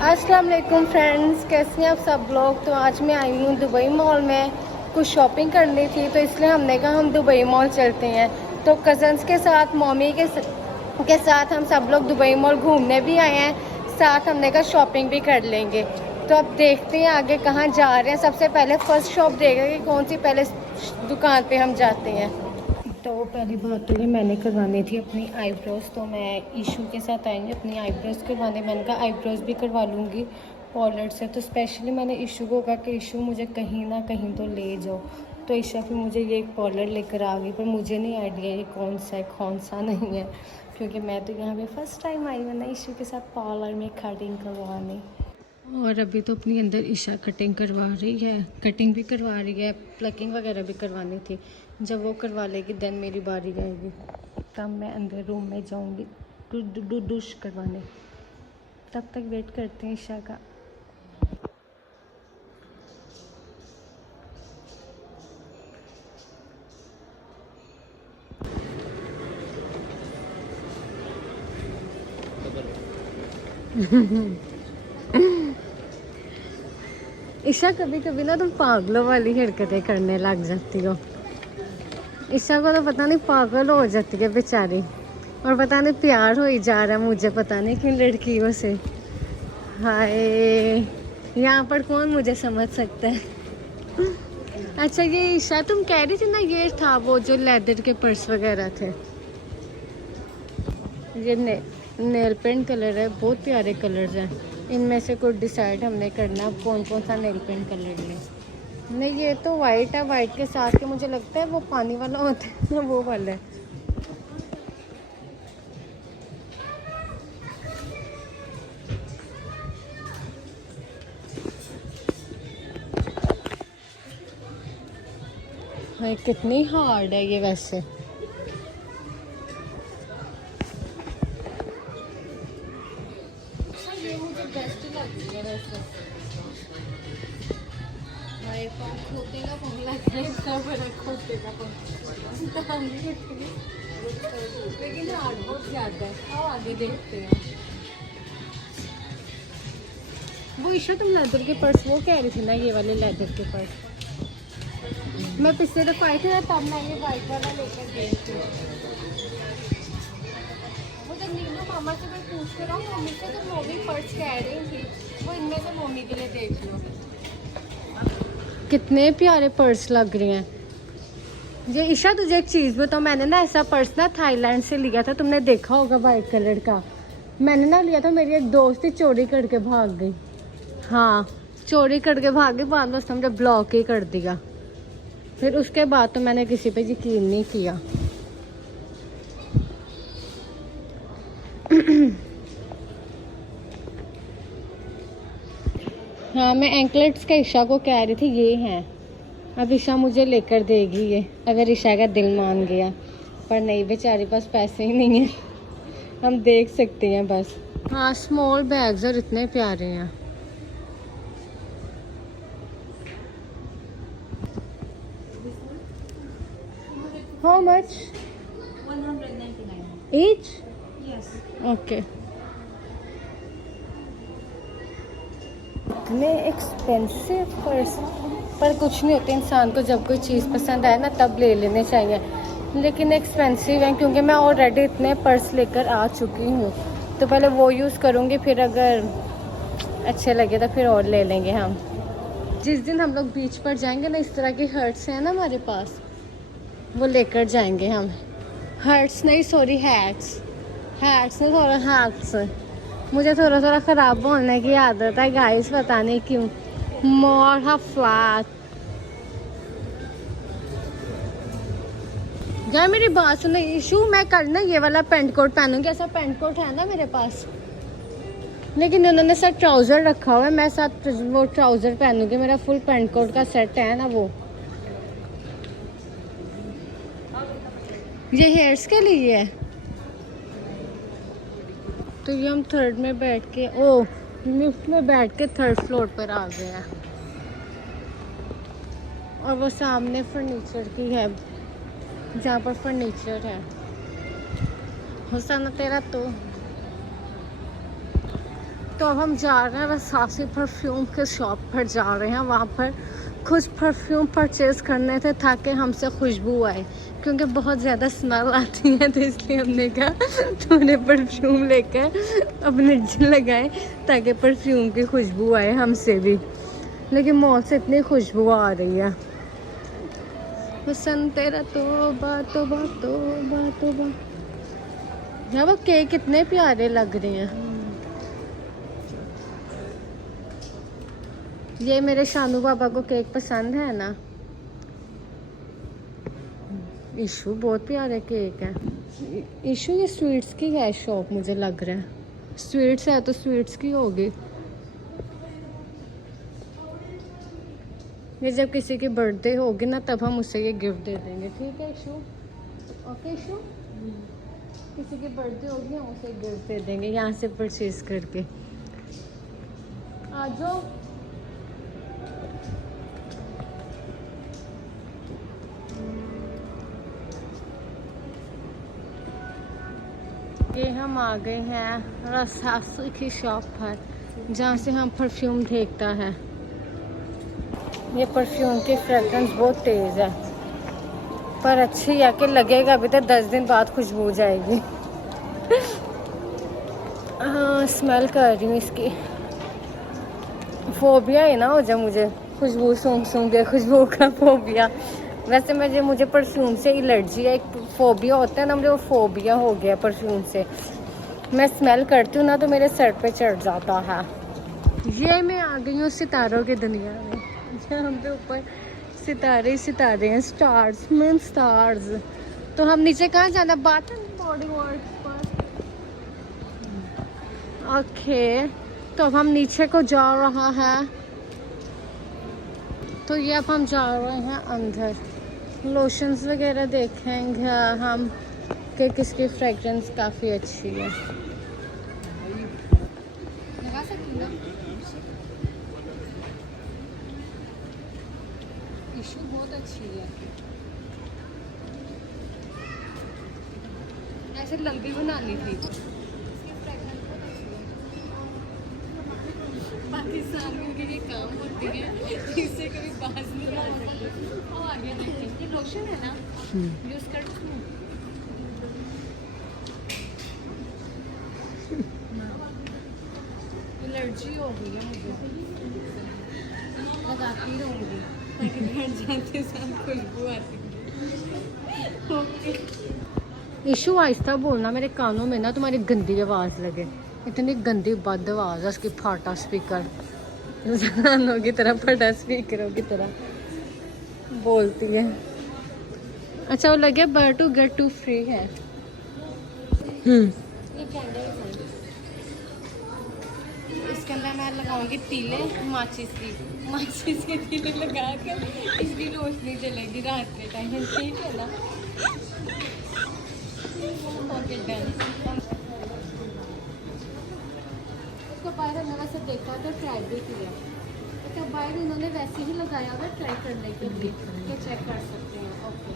अस्सलाम वालेकुम फ्रेंड्स, कैसे हैं आप सब लोग। तो आज मैं आई हूँ दुबई मॉल में, कुछ शॉपिंग करनी थी तो इसलिए हमने कहा हम दुबई मॉल चलते हैं। तो कज़न्स के साथ, मम्मी के साथ हम सब लोग दुबई मॉल घूमने भी आए हैं, साथ हमने कहा शॉपिंग भी कर लेंगे। तो अब देखते हैं आगे कहाँ जा रहे हैं। सबसे पहले फर्स्ट शॉप देखेंगे कि कौन सी पहले दुकान पे हम जाते हैं। तो पहली बात तो ये मैंने करवानी थी अपनी आईब्रोज़, तो मैं ईशू के साथ आएंगे अपनी आईब्रोज़ करवाने। मैंने कहा आईब्रोज़ भी करवा लूँगी पार्लर से। तो स्पेशली मैंने ईशू को कहा कि ईशू मुझे कहीं ना कहीं तो ले जाओ। तो ईशा फिर मुझे ये एक पार्लर लेकर आ गई, पर मुझे नहीं आइडिया ये कौन सा है कौन सा नहीं है, क्योंकि मैं तो यहाँ पे फर्स्ट टाइम आई हूँ ना ईशू के साथ पार्लर में कटिंग करवाने। और अभी तो अपनी अंदर ईशा कटिंग करवा रही है, कटिंग भी करवा रही है, प्लकिंग वगैरह भी करवानी थी। जब वो करवा लेगी देन मेरी बारी आएगी, तब मैं अंदर रूम में जाऊंगी डुश करवाने। तब तक वेट करते हैं ईशा का। ईशा कभी कभी ना तुम पागलों वाली हरकतें करने लग जाती हो। ईशा को तो पता नहीं पागल हो जाती है बेचारी, और पता नहीं प्यार हो ही जा रहा है मुझे पता नहीं किन लड़कियों से। हाय, यहाँ पर कौन मुझे समझ सकता है। अच्छा ये ईशा तुम कह रही थी ना, ये था वो जो लेदर के पर्स वगैरह थे। ये नेल पेंट कलर है, बहुत प्यारे कलर्स हैं। इनमें से कुछ डिसाइड हमने करना कौन कौन सा नेल पेंट कलर लें। नहीं ये तो वाइट है, वाइट के साथ के मुझे लगता है वो पानी वाला होता है ना, वो वाला है। हाँ कितनी हार्ड है ये वैसे। ये मुझे बेस्ट लगती है वैसे। हमारे पास खोते का पंखा है, इसका बड़ा खोते का पंखा लेकिन हार्ड बहुत ज्यादा है। आओ आगे देखते हैं। वो ईशा तुम लेदर के पर्स वो कह रही थी ना, ये वाले लेदर के पर्स। मैं पिछले दफा आई थी ना तब मैं ये वाइट वाला लेकर गई थी। वो जब नीलू मामा से मैं पूछ कर रहा हूँ मम्मी से, तो मम्मी पर्स कह रही थी, वो इनमें से मम्मी के लिए देख लो। कितने प्यारे पर्स लग रहे हैं। ये ईशा तुझे एक चीज़ बताओ, मैंने ना ऐसा पर्स ना थाईलैंड से लिया था, तुमने देखा होगा वाइट कलर का। मैंने ना लिया था, मेरी एक दोस्त ही चोरी करके भाग गई। हाँ चोरी करके भाग गई, बाद में उसने मुझे ब्लॉक ही कर दिया। फिर उसके बाद तो मैंने किसी पे यकीन नहीं किया। हाँ मैं एंकलेट्स का ईशा को कह रही थी ये हैं। अब ईशा मुझे लेकर देगी ये, अगर ईशा का दिल मान गया। पर नहीं बेचारी पास पैसे ही नहीं है, हम देख सकते हैं बस। हाँ स्मॉल बैग्स और इतने प्यारे हैं। How much? 199 each? Yes. Okay. इतने एक्सपेंसिव पर्स, पर कुछ नहीं होते, इंसान को जब कोई चीज़ पसंद आए ना तब ले लेने चाहिए। लेकिन एक्सपेंसिव है क्योंकि मैं ऑलरेडी इतने पर्स लेकर आ चुकी हूँ, तो पहले वो यूज़ करूँगी, फिर अगर अच्छे लगे तो फिर और ले लेंगे हम। जिस दिन हम लोग बीच पर जाएंगे ना, इस तरह के हर्ट्स हैं ना हमारे पास, वो लेकर जाएंगे हम। हर्ट्स नहीं सॉरी हैट्स, हैट्स नहीं थोड़ा हैट्स। मुझे थोड़ा थोड़ा ख़राब बोलने की आदत है गाइस, पता नहीं क्यों। मोर फ्लैट यार मेरी बात सुनो इशू, मैं कल ना ये वाला पेंट कोट पहनूंगी। ऐसा पेंट कोट है ना मेरे पास, लेकिन उन्होंने साथ ट्राउज़र रखा हुआ है, मैं साथ वो ट्राउज़र पहनूंगी। मेरा फुल पेंट कोट का सेट है ना वो। ये हेयर्स के लिए है। तो ये हम थर्ड में बैठ के, ओ लिफ्ट में बैठ के थर्ड फ्लोर पर आ गए हैं। और वो सामने फर्नीचर की है, जहाँ पर फर्नीचर है। हुसैन तेरा तो तो अब हम जा रहे हैं वसासी परफ्यूम के शॉप पर जा रहे हैं। वहाँ पर कुछ परफ्यूम परचेज़ करने थे ताकि हमसे खुशबू आए, क्योंकि बहुत ज़्यादा स्मेल आती है, तो इसलिए हमने कहा थोड़े परफ्यूम लेकर अपने लगाए ताकि परफ्यूम की खुशबू आए हमसे भी। लेकिन मॉल से इतनी खुशबू आ रही है। पसंद तेरा तोबा तोबा तोबा तोबा। यार वो केक कितने प्यारे लग रहे हैं। ये मेरे शानू बाबा को केक पसंद है ना। इशू बहुत प्यारा केक है। इशू ये स्वीट्स की है शॉप, मुझे लग रहा है स्वीट्स है तो स्वीट्स की होगी। ये जब किसी की बर्थडे होगी ना तब हम उसे ये गिफ्ट दे देंगे, ठीक है इशू? ओके इशू, किसी की बर्थडे होगी हम उसे गिफ्ट दे देंगे यहाँ से परचेज करके। आ जाओ। ये हम आ गए हैं रसासू की शॉप पर, जहाँ से हम परफ्यूम देखता है। ये परफ्यूम की फ्रेगरेंस बहुत तेज़ है, पर अच्छी है कि लगेगा अभी तो 10 दिन बाद खुशबू जाएगी। हाँ स्मेल कर रही हूँ इसकी। फोबिया है ना हो जाए मुझे खुशबू सूंघ सूंघ के, खुशबू का फोबिया। वैसे मुझे परफ्यूम से एलर्जी है, एक फोबिया होता है ना, मुझे वो फोबिया हो गया परफ्यूम से। मैं स्मेल करती हूँ ना तो मेरे सर पे चढ़ जाता है। ये मैं आ गई हूँ सितारों की दुनिया में, जहाँ पे ऊपर सितारे सितारे हैं, स्टार्स मीन स्टार्स। तो हम नीचे कहाँ जाना, बात बॉडी वर्क पर। ओके तो अब हम नीचे को जा रहा है। तो ये अब हम जा रहे हैं अंदर। लोशंस वगैरह देखेंगे हम कि किसकी फ्रेगरेंस काफ़ी अच्छी है। लगा सकती हूँ ना? इशू बहुत अच्छी है। ऐसे लंबी बनानी थी। पाकिस्तान में उनके ये काम होती है, इससे कभी बाज नहीं आ सकती। और आगे देखते ये लोशन है ना, यूज करती हूँ। एलर्जी हो गई है मुझे, लगाती रहूँगी ताकि घर जाते साथ खुशबू आती है। इशू आहिस्ता बोलना, मेरे कानों में ना तुम्हारी गंदी आवाज़ लगे। इतनी गंदी बद आवाज़ है उसकी, फाटा स्पीकर की तरह, फटा स्पीकरों की तरह बोलती है। अच्छा वो लगे buy two get two free है। ये कैंडल है, इसके अंदर मैं लगाऊंगी तीले, माचिस के तीले लगा कर इसकी रोशनी जलेगी रात के टाइम, ठीक है ना? Okay done. उसको बाहर हमने वैसे देखा तो ट्राई भी किया, तो बाहर उन्होंने वैसे ही लगाया हुआ ट्राई करने के लिए, कि चेक कर सकते हैं। ओके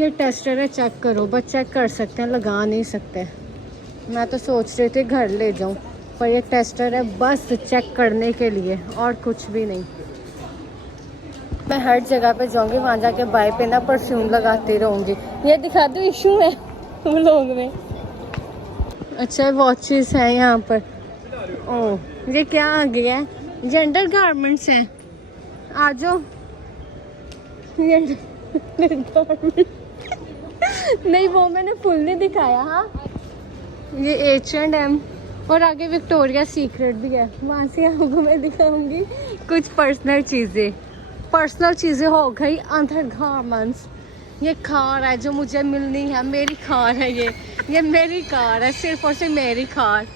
ये टेस्टर है, चेक करो, बस चेक कर सकते हैं, लगा नहीं सकते। मैं तो सोच रही थी घर ले जाऊं, पर ये टेस्टर है बस चेक करने के लिए और कुछ भी नहीं। मैं हर जगह पे जाऊंगी, वहाँ जाके बाय पे ना परफ्यूम लगाती रहूँगी। ये दिखा दो इशू है व्लॉग में। अच्छा वॉचेस है यहाँ पर। ओह ये क्या आ गया है, ये अंडर गारमेंट्स हैं। आ जाओ। नहीं वो मैंने फुल नहीं दिखाया। हाँ ये H&M और आगे विक्टोरिया सीक्रेट भी है, वहाँ से आपको मैं दिखाऊंगी कुछ पर्सनल चीज़ें हो गई। अंडर गारमेंट्स, ये कार है जो मुझे मिलनी है, मेरी कार है ये मेरी कार है, सिर्फ और सिर्फ मेरी कार।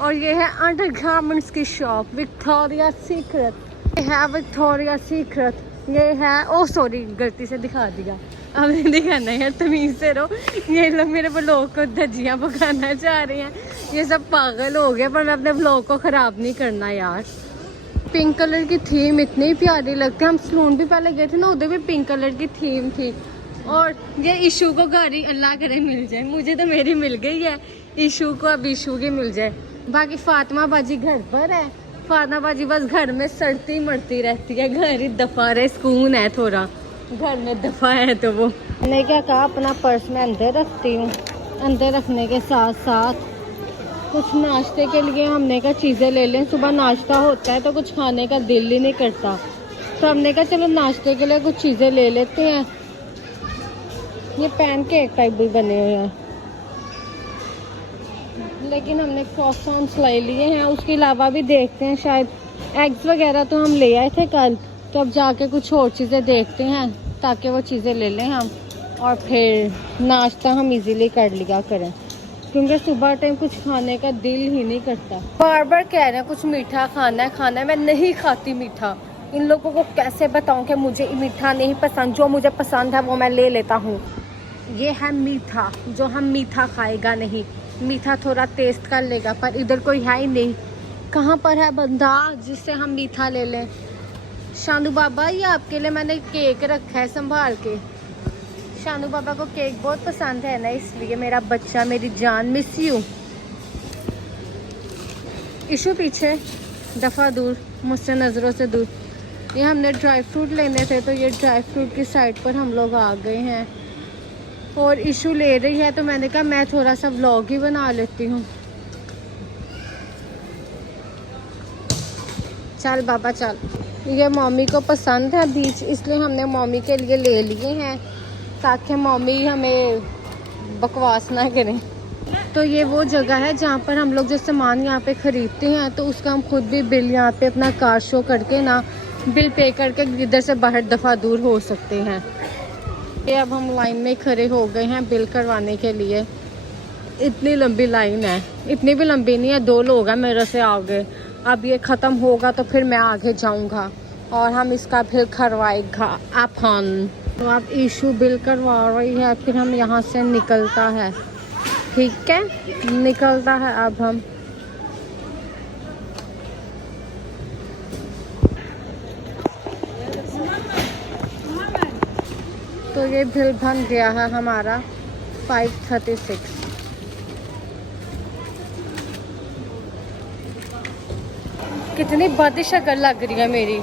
और ये है अंडर गारमेंट्स की शॉप, विक्टोरिया सीक्रेट। ये है विक्टोरिया सीक्रेट, ये है, ओ सॉरी गलती से दिखा दिया, अब नहीं दिखाना है, तमीज़ से रहो। ये लोग मेरे ब्लॉग को धज्जियाँ पकाना चाह रहे हैं, ये सब पागल हो गए, पर मैं अपने ब्लॉग को ख़राब नहीं करना यार। पिंक कलर की थीम इतनी प्यारी लगती है। हम सलून भी पहले गए थे ना, उधर भी पिंक कलर की थीम थी। और ये इशू को गाड़ी अल्लाह करे मिल जाए, मुझे तो मेरी मिल गई है, इशू को अब इशू की मिल जाए। बाकी फातिमा बाजी घर पर है। फातिमा बाजी बस घर में सड़ती मरती रहती है, घर ही दफा रहे, सुकून है थोड़ा घर में दफा है। तो वो मैंने क्या कहा, अपना पर्स में अंदर रखती हूँ। अंदर रखने के साथ साथ कुछ नाश्ते के लिए हमने कहा चीज़ें ले लें। सुबह नाश्ता होता है तो कुछ खाने का दिल ही नहीं करता, तो हमने कहा चलो नाश्ते के लिए कुछ चीज़ें ले लेते हैं। ये पैन केक टाइप भी बने हुए हैं, लेकिन हमने क्रॉसॉन्स ले लिए हैं। उसके अलावा भी देखते हैं, शायद एग्स वगैरह तो हम ले आए थे कल, तो अब जाके कुछ और चीज़ें देखते हैं ताकि वो चीज़ें ले लें हम, और फिर नाश्ता हम इजीली कर लिया करें, क्योंकि सुबह टाइम कुछ खाने का दिल ही नहीं करता। बार बार कह रहे हैं कुछ मीठा खाना है, मैं नहीं खाती मीठा। इन लोगों को कैसे बताऊं कि मुझे मीठा नहीं पसंद, जो मुझे पसंद है वो मैं ले लेता हूँ। ये है मीठा, जो हम मीठा खाएगा नहीं, मीठा थोड़ा टेस्ट कर लेगा, पर इधर कोई है ही नहीं। कहाँ पर है बंदा जिससे हम मीठा ले लें? शानू बाबा, ये आपके लिए मैंने केक रखा है संभाल के। शानू बाबा को केक बहुत पसंद है ना, इसलिए मेरा बच्चा, मेरी जान, मिस यू। इशू पीछे दफ़ा दूर, मुझसे नज़रों से दूर। ये हमने ड्राई फ्रूट लेने थे, तो ये ड्राई फ्रूट की साइड पर हम लोग आ गए हैं, और इशू ले रही है, तो मैंने कहा मैं थोड़ा सा व्लॉग ही बना लेती हूँ। चल बाबा चल। ये मम्मी को पसंद है बीच, इसलिए हमने मम्मी के लिए ले लिए हैं, ताकि मम्मी हमें बकवास ना करें। तो ये वो जगह है जहाँ पर हम लोग जो सामान यहाँ पे ख़रीदते हैं, तो उसका हम खुद भी बिल यहाँ पे अपना कार्ड शो करके ना, बिल पे करके इधर से बाहर दफ़ा दूर हो सकते हैं। ये अब हम लाइन में खड़े हो गए हैं बिल करवाने के लिए। इतनी लंबी लाइन है, इतनी भी लंबी नहीं है, 2 लोग हैं मेरे से आगे। अब ये ख़त्म होगा तो फिर मैं आगे जाऊंगा और हम इसका बिल करवाएगा अपन। तो अब इशू बिल करवा रही है, फिर हम यहाँ से निकलता है। ठीक है, निकलता है अब हम। तो ये बिल बन गया है हमारा 536। कितनी बदी शक्ल लग रही है मेरी,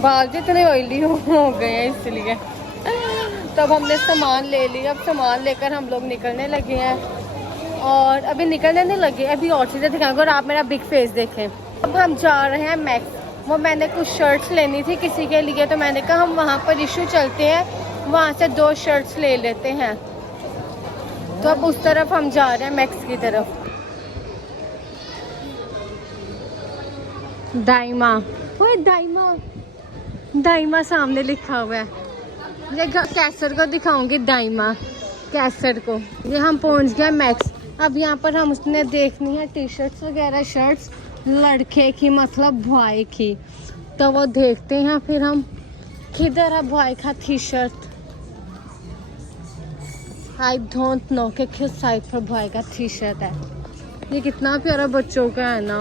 बाल भी इतने ऑयली हो गए हैं इसलिए। तो अब हमने सामान ले लिया, अब सामान लेकर हम लोग निकलने लगे हैं, और अभी निकलने नहीं लगे, अभी और चीज़ें दिखाएंगे और आप मेरा बिग फेस देखें। अब हम जा रहे हैं मैक्स। वो मैंने कुछ शर्ट्स लेनी थी किसी के लिए, तो मैंने कहा हम वहाँ पर इशू चलते हैं, वहाँ से 2 शर्ट्स ले लेते हैं। तो अब उस तरफ हम जा रहे हैं, मैक्स की तरफ। दाइमा, वो दाइमा, दाइमा सामने लिखा हुआ है। ये कैसर को दिखाऊंगी, दाइमा कैसर को। ये हम पहुंच गए मैक्स। अब यहाँ पर हम उसने देखनी है टी शर्ट्स वगैरह, शर्ट्स लड़के की मतलब बॉय की, तो वो देखते हैं फिर हम। किधर है बॉय का T shirt? I don't know कि किस साइड पर बॉय का टी शर्ट है। ये कितना प्यारा बच्चों का है ना।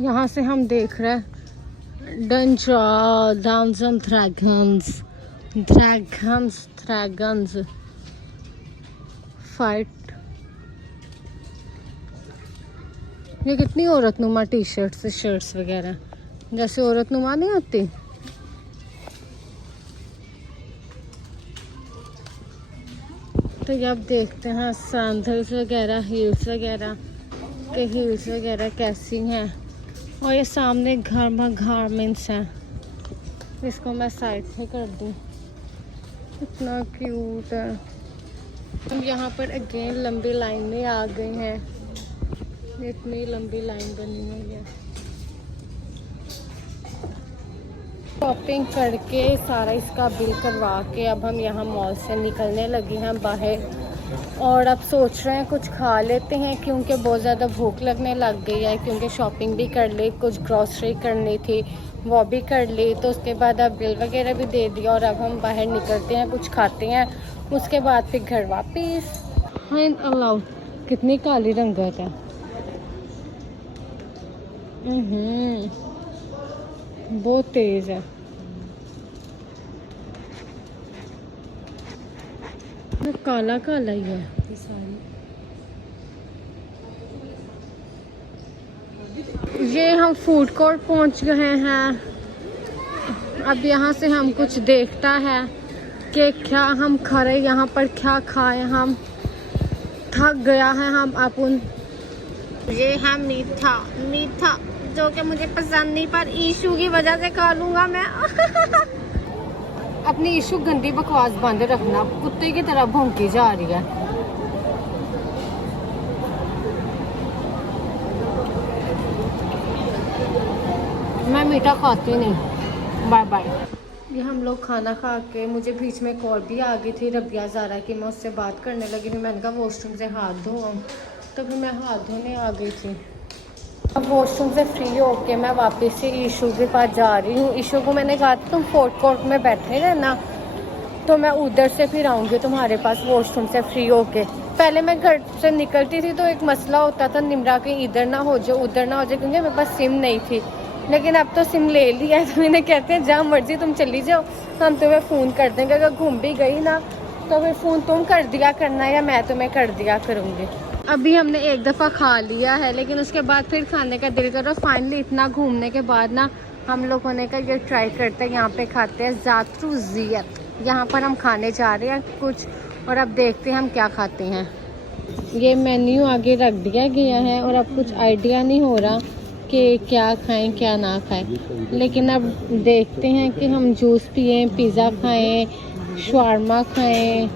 यहाँ से हम देख रहे हैं Dungeons and Dragons फाइट। ये कितनी औरतनुमा टी शर्ट्स वगैरह, जैसे औरतनुमा नहीं होती। तो ये अब देखते हैं सैंडल्स वगैरह, हील्स वगैरह के हील्स वगैरह कैसी हैं। और ये सामने गारमेंट्स हैं, इसको मैं साइड पे कर दूँ। इतना क्यूट है। हम यहाँ पर अगेन लंबी लाइन में आ गए हैं, इतनी लंबी लाइन बनी हुई है। शॉपिंग करके सारा इसका बिल करवा के अब हम यहाँ मॉल से निकलने लगे हैं बाहर, और अब सोच रहे हैं कुछ खा लेते हैं, क्योंकि बहुत ज़्यादा भूख लगने लग गई है। क्योंकि शॉपिंग भी कर ली, कुछ ग्रॉसरी करनी थी वो भी कर ली, तो उसके बाद अब बिल वगैरह भी दे दिया, और अब हम बाहर निकलते हैं, कुछ खाते हैं, उसके बाद फिर घर वापस। हाँ अल्लाह, कितनी काली रंगत है। बहुत तेज़ है। काला काला ही है सारी। ये हम फूड कोर्ट पहुंच गए हैं। अब यहाँ से हम कुछ देखता है कि क्या हम खा रहे, यहाँ पर क्या खाएं। हम थक गया है हम अपन। ये है मीठा मीठा जो कि मुझे पसंद नहीं, पर ईशू की वजह से खा लूँगा मैं। अपनी ईशू गंदी बकवास बंद रखना, कुत्ते की तरह भौंकी जा रही है। मैं मीठा खाती नहीं। Bye bye. ये हम लोग खाना खा के, मुझे बीच में कॉल भी आ गई थी रबिया ज़ारा की। मैं उससे बात करने लगी थी, मैंने कहा वॉशरूम से हाथ धो, तो फिर मैं हाथ धोने आ गई थी। अब वॉशरूम से फ्री होके मैं वापस से ईशू के पास जा रही हूँ। ईशू को मैंने कहा था तुम फूड कोर्ट में बैठे रहना, तो मैं उधर से फिर आऊँगी तुम्हारे पास वॉशरूम से फ्री होके। पहले मैं घर से निकलती थी तो एक मसला होता था निमरा के इधर ना हो जाए उधर ना हो जाए, क्योंकि मेरे पास सिम नहीं थी। लेकिन अब तो सिम ले लिया है, तो इन्हें कहते हैं जहाँ मर्जी तुम चली जाओ, हम तुम्हें फ़ोन कर देंगे। अगर घूम भी गई ना तो फिर फ़ोन तुम कर दिया करना या मैं तुम्हें कर दिया करूँगी। अभी हमने एक दफ़ा खा लिया है, लेकिन उसके बाद फिर खाने का दिल कर रहा। फाइनली इतना घूमने के बाद ना हम लोगों ने कहा ये ट्राई करते हैं, यहाँ पे खाते हैं ज़ातरू ज़ियत। यहाँ पर हम खाने जा रहे हैं कुछ, और अब देखते हैं हम क्या खाते हैं। ये मेन्यू आगे रख दिया गया है और अब कुछ आइडिया नहीं हो रहा कि क्या खाएं क्या ना खाएं। लेकिन अब देखते हैं कि हम जूस पिएं, पिज़्ज़ा खाएं, शवारमा खाएं।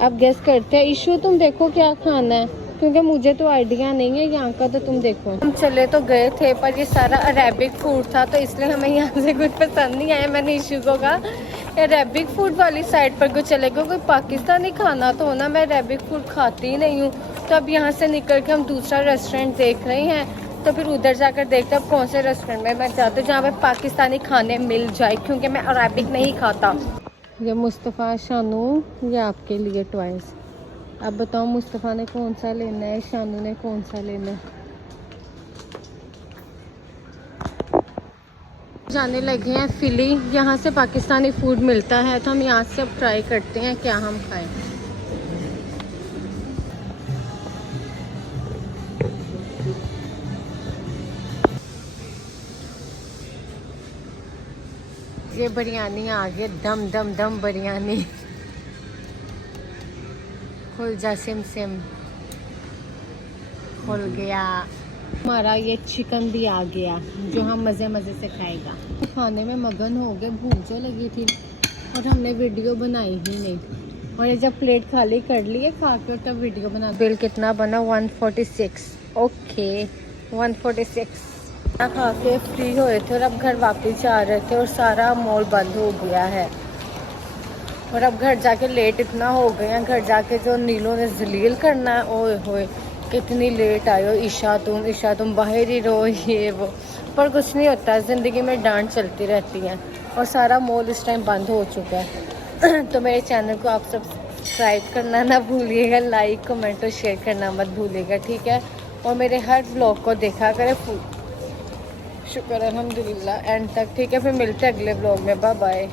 अब गेस करते हैं। इशू तुम देखो क्या खाना है, क्योंकि मुझे तो आइडिया नहीं है यहाँ का, तो तुम देखो। हम चले तो गए थे पर ये सारा अरेबिक फूड था, तो इसलिए हमें यहाँ से कुछ पसंद नहीं आया। मैंने इशू को कहा अरेबिक फूड वाली साइड पर कुछ चले गए, कोई पाकिस्तानी खाना तो होना। मैं अरेबिक फूड खाती ही नहीं हूँ। तो अब यहाँ से निकल के हम दूसरा रेस्टोरेंट देख रहे हैं, तो फिर उधर जाकर देखते हैं कौन से रेस्टोरेंट में मैं जाती हूँ जहाँ पे पाकिस्तानी खाने मिल जाए, क्योंकि मैं अरेबिक नहीं खाता। ये मुस्तफ़ा शानू, ये आपके लिए टॉयस। अब बताओ मुस्तफ़ा ने कौन सा लेना है, शानू ने कौन सा लेना है। जाने लगे हैं फिली। यहाँ से पाकिस्तानी फूड मिलता है, तो हम यहाँ से अब ट्राई करते हैं क्या हम खाएं। ये बिरयानी आ गई, दम दम दम बिरयानी। खुल जा सिम सिम, खुल गया। हमारा ये चिकन भी आ गया जो हम मज़े मज़े से खाएगा। खाने में मगन हो गए, भूख जो लगी थी और हमने वीडियो बनाई ही नहीं। और ये जब प्लेट खाली कर लिए खा कर तब वीडियो बना। बिल कितना बना? 146। ओके 146। खा के फ्री हुए थे और अब घर वापस जा रहे थे और सारा मॉल बंद हो गया है। और अब घर जाके लेट इतना हो गए हैं, घर जाके जो नीलों ने जलील करना है। ओए होए कितनी लेट आए हो ईशा तुम बाहर ही रहो, ये वो। पर कुछ नहीं होता, ज़िंदगी में डांट चलती रहती है और सारा मॉल इस टाइम बंद हो चुका है। तो मेरे चैनल को आप सब्सक्राइब करना ना भूलिएगा, लाइक कमेंट और शेयर करना मत भूलिएगा, ठीक है। और मेरे हर ब्लॉग को देखा करें, शुक्र अल्हम्दुलिल्लाह एंड तक, ठीक है। फिर मिलते हैं अगले ब्लॉग में, बाय बाय।